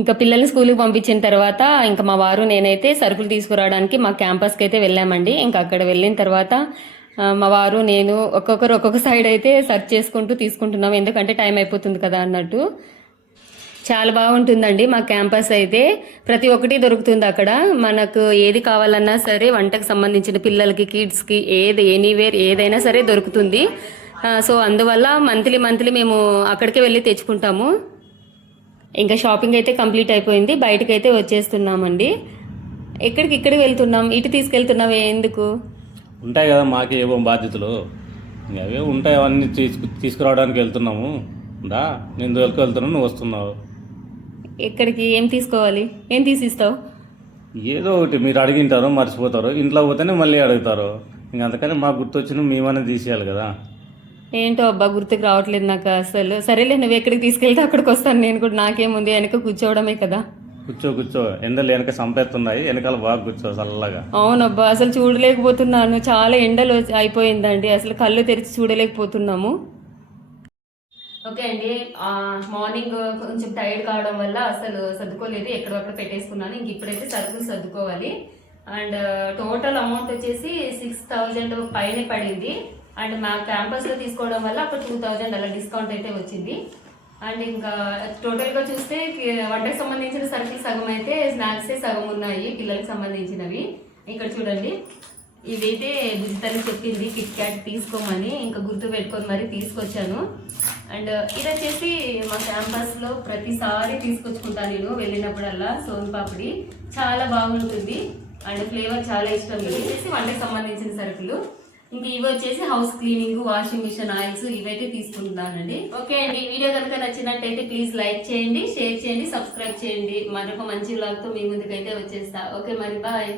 ఇంకా పిల్లల్ని స్కూల్కి పంపించిన తర్వాత ఇంకా మా వారు నేనైతే సరుకులు తీసుకురావడానికి మా క్యాంపస్కి అయితే వెళ్ళామండి. ఇంకా అక్కడ వెళ్ళిన తర్వాత మా వారు నేను ఒక్కొక్కరు ఒక్కొక్క సైడ్ అయితే సర్చ్ చేసుకుంటూ తీసుకుంటున్నాం, ఎందుకంటే టైం అయిపోతుంది కదా అన్నట్టు. చాలా బాగుంటుందండి మా క్యాంపస్ అయితే, ప్రతి ఒక్కటి దొరుకుతుంది అక్కడ. మనకు ఏది కావాలన్నా సరే వంటకు సంబంధించిన పిల్లలకి కిడ్స్కి ఏది ఎనీవేర్ ఏదైనా సరే దొరుకుతుంది. సో అందువల్ల మంత్లీ మేము అక్కడికే వెళ్ళి తెచ్చుకుంటాము. ఇంకా షాపింగ్ అయితే కంప్లీట్ అయిపోయింది, బయటకు అయితే వచ్చేస్తున్నామండి. ఇక్కడికి వెళ్తున్నాం, ఇటు తీసుకెళ్తున్నాం ఎందుకు? ఉంటాయి కదా మాకే ఏవో బాధ్యతలు, అవే ఉంటాయి, అవన్నీ తీసుకురావడానికి వెళ్తున్నాము. దా నేను వెళ్తున్నాను, నువ్వు వస్తున్నావు. ఎక్కడికి? ఏం తీసుకోవాలి? ఏం తీసిస్తావు? ఏదో ఒకటి మీరు అడిగింటారు, మర్చిపోతారు, ఇంట్లో పోతేనే మళ్ళీ అడుగుతారు. ఇంక అందుకని మాకు గుర్తొచ్చిన మేమనే తీసేయాలి కదా. ఏంటో అబ్బా గుర్తుకు రావట్లేదు నాకు అసలు. సరేలే, నువ్వు ఎక్కడికి తీసుకెళ్తే అక్కడికి వస్తాను నేను కూడా. నాకేముంది, వెనక కూర్చోవడమే కదా. కూర్చో ఎండలు వెనక సంపేస్తున్నాయి, వెనకాల బాగా కూర్చో చల్లగా. అవునబ్బా, అసలు చూడలేకపోతున్నాను, చాలా ఎండలు అయిపోయిందండి, అసలు కళ్ళు తెరిచి చూడలేకపోతున్నాము. ఓకే అండి, మార్నింగ్ కొంచెం టైర్డ్ కావడం వల్ల అసలు సర్దుకోలేదు, ఎక్కడొక్కడ పెట్టేసుకున్నాను. ఇంక ఇప్పుడైతే సరుకులు సర్దుకోవాలి. అండ్ టోటల్ అమౌంట్ వచ్చేసి 6000 పైనే పడింది. అండ్ మా క్యాంపస్లో తీసుకోవడం వల్ల అప్పుడు 2000 అలా డిస్కౌంట్ అయితే వచ్చింది. అండ్ ఇంకా టోటల్గా చూస్తే వంటకు సంబంధించిన సరుకులు సగం అయితే, స్నాక్సే సగం ఉన్నాయి పిల్లలకు సంబంధించినవి. ఇక్కడ చూడండి, ఇదైతే బుజ్జితల్లి చెప్పింది కిట్ క్యాట్ తీసుకోమని, ఇంకా గుర్తు పెట్టుకొని మరి తీసుకొచ్చాను. అండ్ ఇది వచ్చేసి మా క్యాంపస్లో ప్రతిసారి తీసుకొచ్చుకుంటాను నేను వెళ్ళినప్పుడల్లా, సోన్ పాపిడి చాలా బాగుంటుంది అండ్ ఫ్లేవర్ చాలా ఇష్టం. ఇది వచ్చేసి వంటకు సంబంధించిన సరుకులు. ఇంక ఇవి వచ్చేసి house cleaning, washing machine oils, ఇవైతే తీసుకుంటున్నానండి. ఓకే అండి, వీడియో కనుక నచ్చినట్టయితే ప్లీజ్ లైక్ చేయండి, షేర్ చేయండి, సబ్స్క్రైబ్ చేయండి. మరొక మంచి వ్లాగ్తో మీ ముందుకైతే వచ్చేస్తా. ఓకే మరి, బాయ్.